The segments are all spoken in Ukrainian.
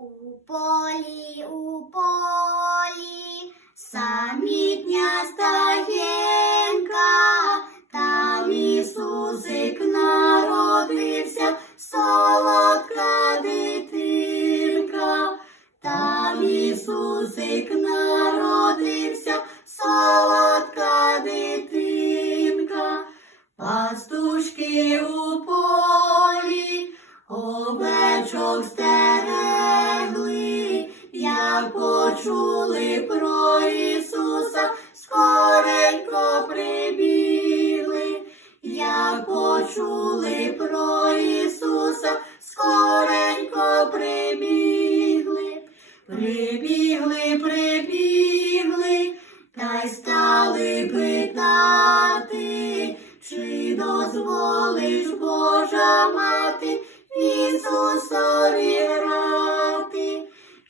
У полі, у полі, самітня стаєнка, там Ісусик народився, солодка дитинка, там Ісусик народився, солодка дитинка, пастушки у полі, овечок стерегли, почули про Ісуса, скоренько прибігли, як почули про Ісуса, скоренько прибігли, прибігли, прибігли, та й стали питати, чи дозволиш Божа мати Ісусові грати,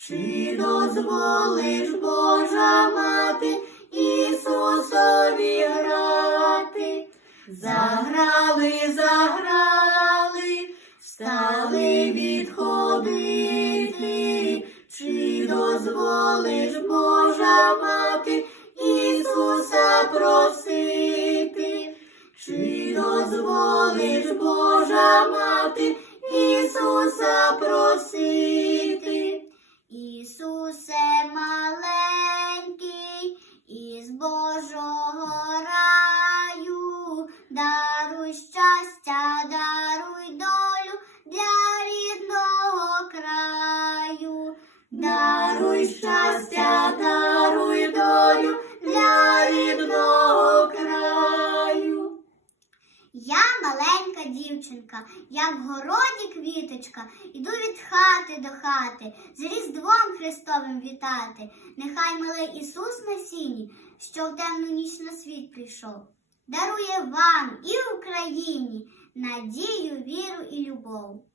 чи дозволиш Божа мати Ісусові грати, заграли, заграли, стали відходити, чи дозволиш Божа мати Ісуса просити, чи дозволиш Божа мати Ісусе маленький, із Божого раю, даруй щастя, даруй долю для рідного краю, даруй щастя, дівчинка, як в городі квіточка, іду від хати до хати, з Різдвом Христовим вітати. Нехай милий Ісус на сіні, що в темну ніч на світ прийшов, дарує вам і Україні надію, віру і любов.